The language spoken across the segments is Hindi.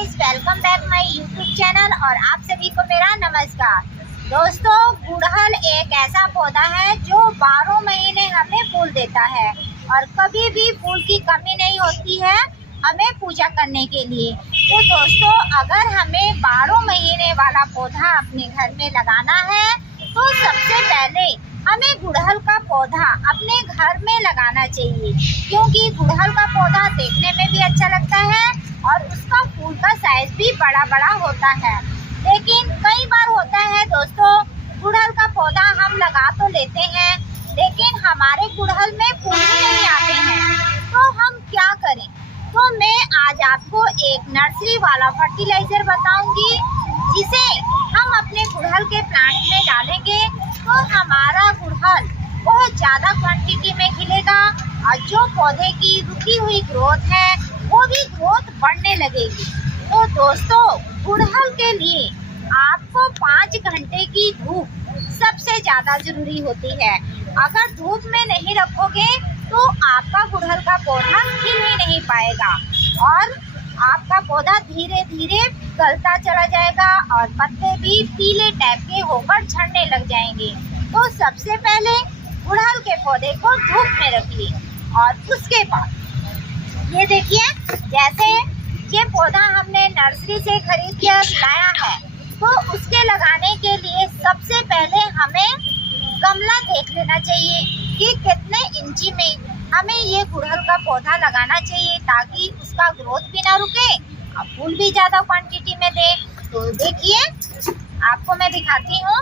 Guys, welcome back my YouTube channel और आप सभी को मेरा नमस्कार। दोस्तों, गुड़हल एक ऐसा पौधा है जो 12 महीने हमें फूल देता है और कभी भी फूल की कमी नहीं होती है हमें पूजा करने के लिए। तो दोस्तों, अगर हमें 12 महीने वाला पौधा अपने घर में लगाना है तो सबसे पहले हमें गुड़हल का पौधा अपने घर में लगाना चाहिए, क्योंकि गुड़हल का पौधा देखने में भी अच्छा लगता है और उसका फूल का साइज भी बड़ा बड़ा होता है। लेकिन कई बार होता है दोस्तों, गुड़हल का पौधा हम लगा तो लेते हैं लेकिन हमारे गुड़हल में फूल ही नहीं आते हैं, तो हम क्या करें। तो मैं आज आपको एक नर्सरी वाला फर्टिलाइजर बताऊंगी जिसे हम अपने गुड़हल के प्लांट में डालेंगे तो हमारा गुड़हल बहुत ज़्यादा क्वांटिटी में खिलेगा और जो पौधे की रुकी हुई ग्रोथ है वो भी ग्रोथ बढ़ने लगेगी। तो दोस्तों, गुड़हल के लिए आपको 5 घंटे की धूप सबसे ज़्यादा जरूरी होती है। अगर धूप में नहीं रखोगे तो आपका गुड़हल का पौधा खिल ही नहीं पाएगा और आपका पौधा धीरे धीरे गलता चला जाएगा और पत्ते भी पीले टाइप के होकर झड़ने लग जाएंगे। तो सबसे पहले गुड़हल के पौधे को धूप में रखिए और उसके बाद ये देखिए, जैसे ये पौधा हमने नर्सरी से खरीद कर लाया है तो उसके लगाने के लिए सबसे पहले हमें गमला देख लेना चाहिए कि कितने इंची में हमें ये गुड़हल का पौधा लगाना चाहिए ताकि उसका ग्रोथ भी ना रुके और फूल भी ज़्यादा क्वांटिटी में दे। तो देखिए, आपको मैं दिखाती हूँ।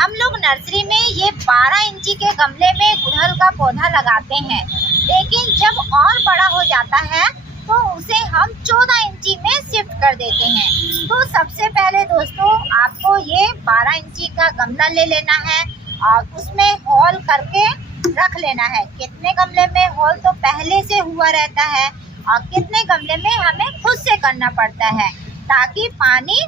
हम लोग नर्सरी में ये 12 इंची के गमले में गुड़हल का पौधा लगाते हैं, लेकिन जब और बड़ा हो जाता है तो उसे हम 14 इंची में शिफ्ट कर देते हैं। तो सबसे पहले दोस्तों, आपको ये 12 इंची का गमला ले लेना है और उसमें होल करके रख लेना है। कितने गमले में होल तो पहले से हुआ रहता है और कितने गमले में हमें खुद से करना पड़ता है ताकि पानी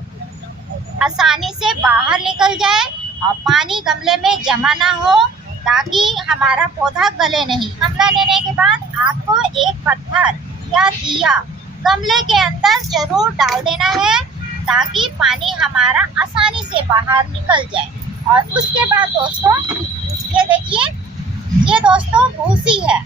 आसानी से बाहर निकल जाए और पानी गमले में जमा ना हो ताकि हमारा पौधा गले नहीं। गमला लेने के बाद आपको एक पत्थर या दिया गमले के अंदर जरूर डाल देना है ताकि पानी हमारा आसानी से बाहर निकल जाए। और उसके बाद दोस्तों, ये देखिए, ये दोस्तों भूसी है।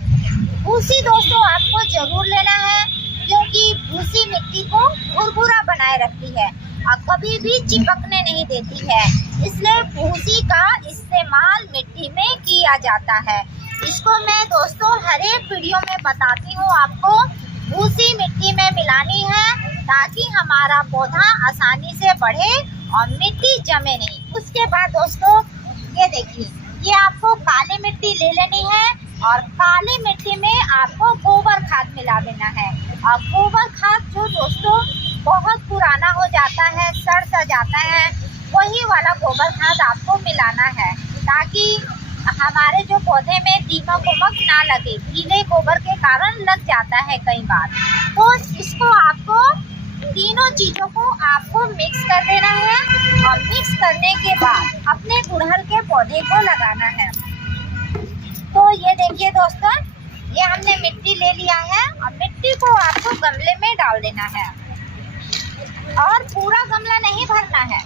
भूसी दोस्तों आपको जरूर लेना है क्योंकि भूसी मिट्टी को भुरभुरा बनाए रखती है और कभी भी चिपकने नहीं देती है, इसलिए भूसी का इस्तेमाल मिट्टी में किया जाता है। इसको मैं दोस्तों हर एक वीडियो में बताती हूँ आपको। भूसी मिट्टी में मिलानी है ताकि हमारा पौधा आसानी से बढ़े और मिट्टी जमे नहीं। उसके बाद दोस्तों, ये देखिए, ये आपको काली मिट्टी ले लेनी है और काली मिट्टी में आपको गोबर खाद मिला देना है। और गोबर खाद जो दोस्तों बहुत पुराना हो जाता है, सड़ सा जाता है, वही वाला गोबर खाद आपको मिलाना है ताकि हमारे जो पौधे में दीमक उमक ना लगे। गीले गोबर के कारण लग जाता है कई बार। तो इसको आपको तीनों चीज़ों को आपको मिक्स कर देना है और मिक्स करने के बाद अपने गुड़हल के पौधे को लगाना है। तो ये देखिए दोस्तों, ये हमने मिट्टी ले लिया है और मिट्टी को आपको गमले में डाल देना है और पूरा गमला नहीं भरना है,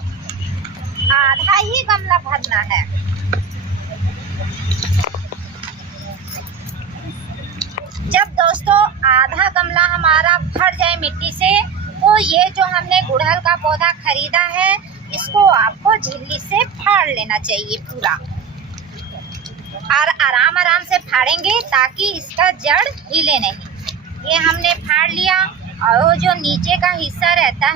आधा ही गमला भरना है। जब दोस्तों आधा गमला हमारा भर जाए मिट्टी से तो ये जो हमने गुड़हल का पौधा खरीदा है इसको आपको झिल्ली से फाड़ लेना चाहिए पूरा, और आराम आराम से फाड़ेंगे ताकि इसका जड़ हिले नहीं। ये हमने फाड़ लिया और वो जो नीचे का हिस्सा रहता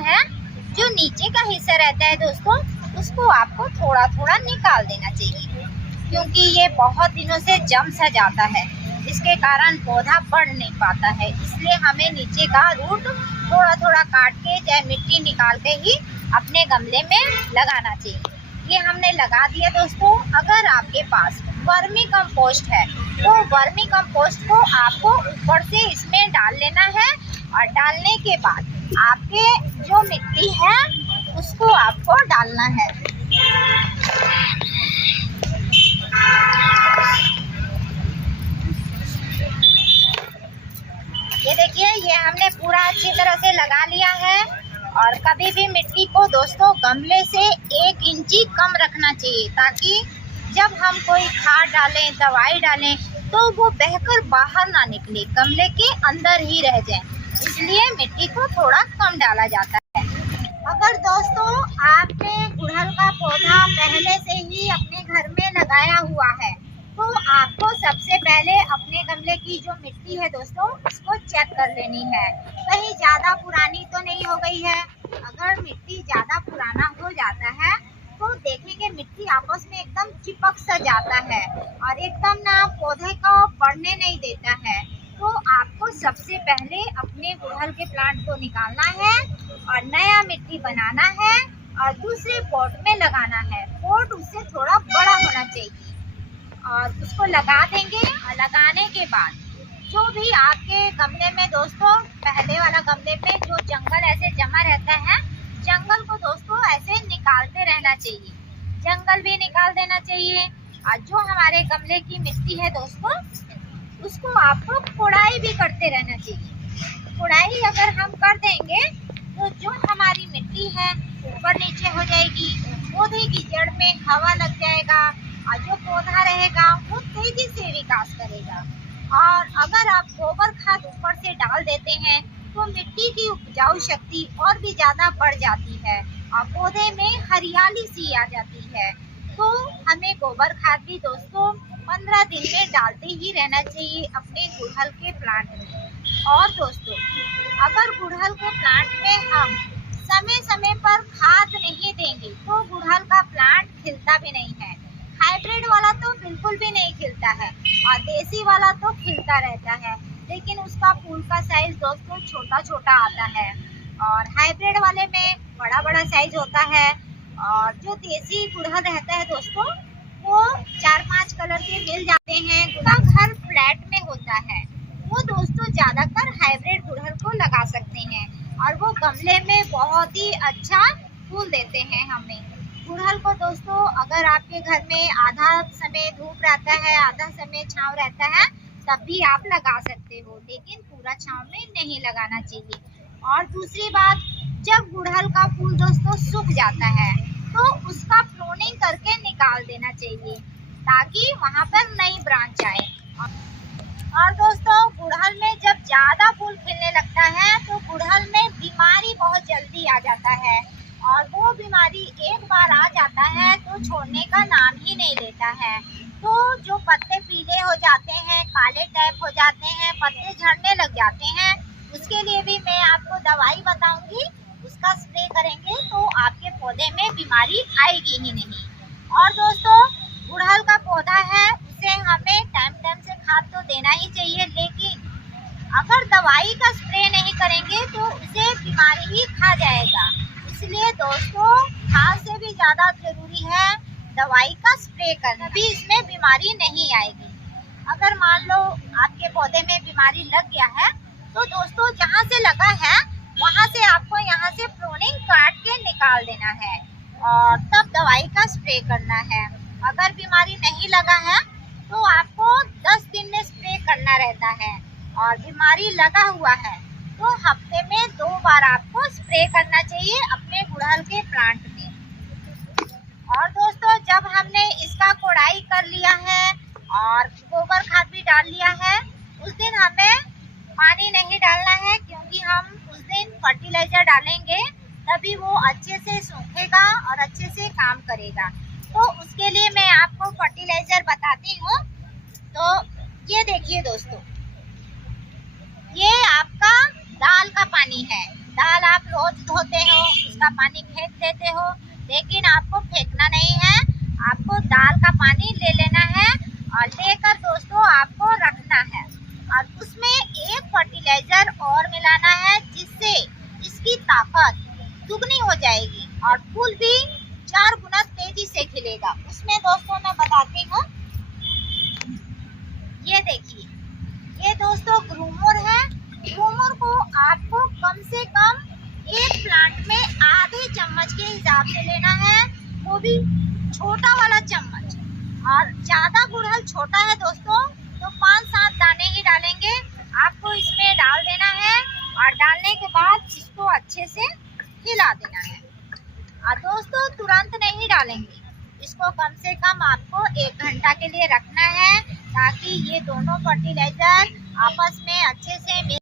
है, दोस्तों, उसको आपको थोड़ा थोड़ा निकाल देना चाहिए क्योंकि ये बहुत दिनों से जम सा जाता है, इसके कारण पौधा बढ़ नहीं पाता है। इसलिए हमें नीचे का रूट थोड़ा थोड़ा काट के चाहे मिट्टी निकाल के ही अपने गमले में लगाना चाहिए। ये हमने लगा दिया दोस्तों। अगर आपके पास वर्मी कंपोस्ट है तो वर्मी कंपोस्ट को आपको ऊपर से इसमें डाल लेना है और डालने के बाद आपके जो मिट्टी है उसको आपको डालना है। ये देखिए, ये हमने पूरा अच्छी तरह से लगा लिया है और कभी भी मिट्टी को दोस्तों गमले से 1 इंची कम रखना चाहिए, ताकि जब हम कोई खाद डालें, दवाई डालें तो वो बहकर बाहर ना निकले, गमले के अंदर ही रह जाए। इसलिए मिट्टी को थोड़ा कम डाला जाता है। अगर दोस्तों आपने गुड़हल का पौधा पहले से ही अपने घर में लगाया हुआ है तो आपको सबसे पहले अपने गमले की जो मिट्टी है दोस्तों उसको चेक कर लेनी है, कहीं ज़्यादा पुरानी तो नहीं हो गई है। अगर मिट्टी ज़्यादा पुराना हो जाता है तो देखेंगे मिट्टी आपस में एकदम चिपक सा जाता है और एकदम ना पौधे को बढ़ने नहीं देता है। तो आपको सबसे पहले अपने गुड़हल के प्लांट को निकालना है और नया मिट्टी बनाना है और दूसरे पॉट में लगाना है। पॉट उससे थोड़ा बड़ा होना चाहिए और उसको लगा देंगे। और लगाने के बाद जो भी आपके गमले में दोस्तों, पहले वाला गमले में जो जंगल ऐसे जमा रहता है, जंगल को दोस्तों ऐसे निकालते रहना चाहिए, जंगल भी निकाल देना चाहिए। और जो हमारे गमले की मिट्टी है दोस्तों उसको आपको कोड़ाई भी करते रहना चाहिए। कोड़ाई अगर हम कर देंगे तो जो हमारी मिट्टी है ऊपर नीचे हो जाएगी, पौधे की जड़ में हवा लग जाएगा और जो पौधा रहेगा वो तेजी से विकास करेगा। और अगर आप गोबर खाद ऊपर से डाल देते हैं तो मिट्टी की उपजाऊ शक्ति और भी ज़्यादा बढ़ जाती है और पौधे में हरियाली सी आ जाती है। तो हमें गोबर खाद भी दोस्तों 15 दिन में डालते ही रहना चाहिए अपने गुड़हल के प्लांट में। और दोस्तों अगर गुड़हल के प्लांट में हम समय समय पर खाद नहीं देंगे तो गुड़हल का प्लांट खिलता भी नहीं है। हाइब्रिड वाला तो बिल्कुल भी नहीं खिलता है और देसी वाला तो खिलता रहता है, लेकिन उसका फूल का साइज दोस्तों छोटा छोटा आता है और हाइब्रिड वाले में बड़ा बड़ा साइज होता है। और जो देसी गुड़हल रहता है दोस्तों वो 4-5 कलर के मिल जाते हैं। उसका घर फ्लैट में होता है, वो दोस्तों ज्यादातर हाइब्रिड गुड़हल को लगा सकते हैं और वो गमले में बहुत ही अच्छा फूल देते हैं हमें। गुड़हल को दोस्तों अगर आपके घर में आधा समय धूप रहता है, आधा समय छांव रहता है, तब भी आप लगा सकते हो, लेकिन पूरा छांव में नहीं लगाना चाहिए। और दूसरी बात, जब गुड़हल का फूल दोस्तों सूख जाता है तो उसका प्रूनिंग करके निकाल देना चाहिए ताकि वहाँ पर नई ब्रांच आए। और दोस्तों गुड़हल में जब ज्यादा फूल खिलने लगता है तो गुड़हल में बीमारी बहुत जल्दी आ जाता है और वो बीमारी एक बार आ जाता है तो छोड़ने का नाम ही नहीं लेता है। तो जो पत्ते पीले हो जाते हैं, काले टाइप हो जाते हैं, पत्ते झड़ने लग जाते हैं, उसके लिए भी मैं आपको दवाई बताऊंगी, उसका स्प्रे करेंगे तो आपके पौधे में बीमारी आएगी ही नहीं। और दोस्तों गुड़हल का पौधा है उसे हमें टाइम टाइम से खाद तो देना ही चाहिए, लेकिन अगर दवाई का स्प्रे नहीं करेंगे तो उसे बीमारी ही खा जाएगा। इसलिए दोस्तों खाद से भी ज्यादा जरूरी है दवाई का स्प्रे करना, भी इसमें बीमारी नहीं आएगी। अगर मान लो आपके पौधे में बीमारी लग गया है तो दोस्तों जहाँ से लगा है वहाँ से आपको यहाँ से प्रूनिंग काट के निकाल देना है और तब दवाई का स्प्रे करना है। अगर बीमारी नहीं लगा है तो आपको 10 दिन में स्प्रे करना रहता है और बीमारी लगा हुआ है तो हफ्ते में 2 बार आपको स्प्रे करना चाहिए अपने गुड़हल के प्लांट में। और दोस्तों जब हमने इसका कोड़ाई कर लिया है और गोबर खाद भी डाल लिया है, उस दिन हमें पानी नहीं डालना है क्योंकि हम उस दिन फर्टिलाइजर डालेंगे, तभी वो अच्छे से सूखेगा और अच्छे से काम करेगा। तो उसके लिए मैं आपको फर्टिलाइजर बताती हूँ। तो ये देखिए दोस्तों, ये आपका दाल का पानी है। दाल आप रोज धोते हो, उसका पानी फेंक देते हो, लेकिन आपको फेंकना नहीं है, आपको दाल का पानी ले लेना है और लेकर दोस्तों आपको रखना है और उसमें एक फर्टिलाइजर और मिलाना है जिससे इसकी ताकत दुगनी हो जाएगी और फूल भी 4 गुना तेजी से खिलेगा। उसमें दोस्तों मैं बताती हूँ, ये देखिए, ये दोस्तों ग्रूमर है। ग्रूमर को आपको कम से कम एक प्लांट में आधे चम्मच के हिसाब से लेना है, वो भी छोटा वाला चम्मच। और ज्यादा गुड़हल छोटा है दोस्तों तो 5-7 दाने ही डालेंगे, आपको इसमें डाल देना है और डालने के बाद इसको अच्छे से डालेंगे। इसको कम से कम आपको 1 घंटा के लिए रखना है ताकि ये दोनों फर्टिलाइजर आपस में अच्छे से मिल।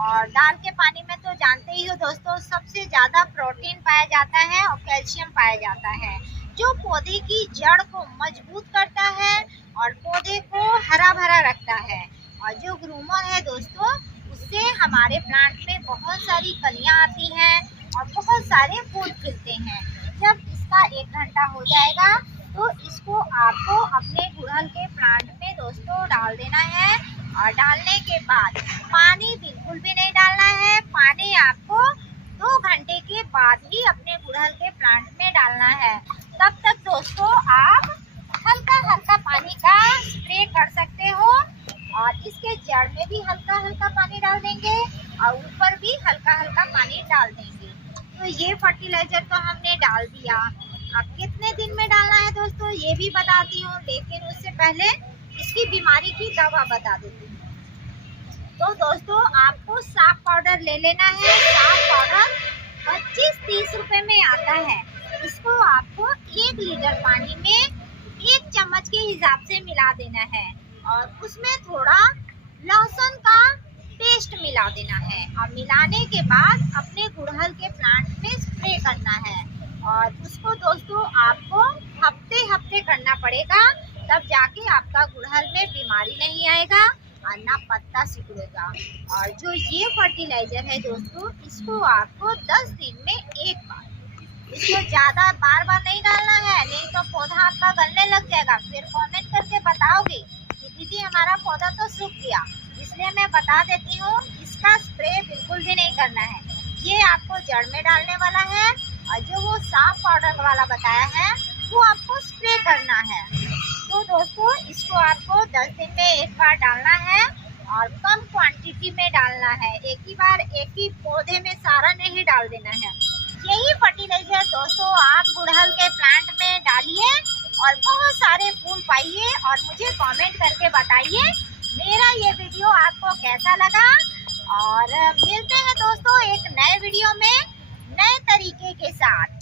और दाल के पानी में तो जानते ही हो दोस्तों, सबसे ज़्यादा प्रोटीन पाया जाता है और कैल्शियम पाया जाता है, जो पौधे की जड़ को मजबूत करता है और पौधे को हरा भरा रखता है। और जो ग्रूमर है दोस्तों, उससे हमारे प्लांट में बहुत सारी कलियां आती हैं और बहुत सारे फूल खिलते हैं। जब इसका 1 घंटा हो जाएगा तो इसको आपको अपने गुड़हल के प्लांट में दोस्तों डाल देना है। और डालने के बाद पानी बिल्कुल भी नहीं डालना है। पानी आपको 2 घंटे के बाद ही अपने गुड़हल के प्लांट में डालना है। तब तक दोस्तों आप हल्का हल्का पानी का स्प्रे कर सकते हो और इसके जड़ में भी हल्का हल्का पानी डाल देंगे और ऊपर भी हल्का हल्का पानी डाल देंगे। तो ये फर्टिलाइजर तो हमने डाल दिया। अब कितने दिन में डालना है दोस्तों ये भी बताती हूँ, लेकिन उससे पहले इसकी बीमारी की दवा बता देती हूँ। तो दोस्तों आपको साफ पाउडर ले लेना है। साफ पाउडर 25-30 रुपए में आता है। इसको आपको 1 लीटर पानी में 1 चम्मच के हिसाब से मिला देना है और उसमें थोड़ा लहसुन का पेस्ट मिला देना है। और मिलाने के बाद अपने गुड़हल के प्लांट में स्प्रे करना है। और उसको दोस्तों आपको हफ्ते हफ्ते करना पड़ेगा, तब जाके आपका गुड़हल में बीमारी नहीं आएगा और ना पत्ता सिकुड़ेगा। और जो ये फर्टिलाइजर है दोस्तों, इसको आपको 10 दिन में 1 बार, इसको ज़्यादा बार बार नहीं डालना है, नहीं तो पौधा आपका गलने लग जाएगा। फिर कमेंट करके बताओगे कि दीदी हमारा पौधा तो सूख गया। इसलिए मैं बता देती हूँ, इसका स्प्रे बिल्कुल भी नहीं करना है। ये आपको जड़ में डालने वाला है और जो वो साफ पाउडर वाला बताया है वो आपको स्प्रे करना है। तो दोस्तों इसको आपको 10 दिन में 1 बार डालना है और कम क्वांटिटी में डालना है। एक ही बार एक ही पौधे में सारा नहीं डाल देना है। यही फर्टिलाइजर दोस्तों आप गुड़हल के प्लांट में डालिए और बहुत सारे फूल पाइए और मुझे कमेंट करके बताइए मेरा ये वीडियो आपको कैसा लगा। और मिलते हैं दोस्तों एक नए वीडियो में नए तरीके के साथ।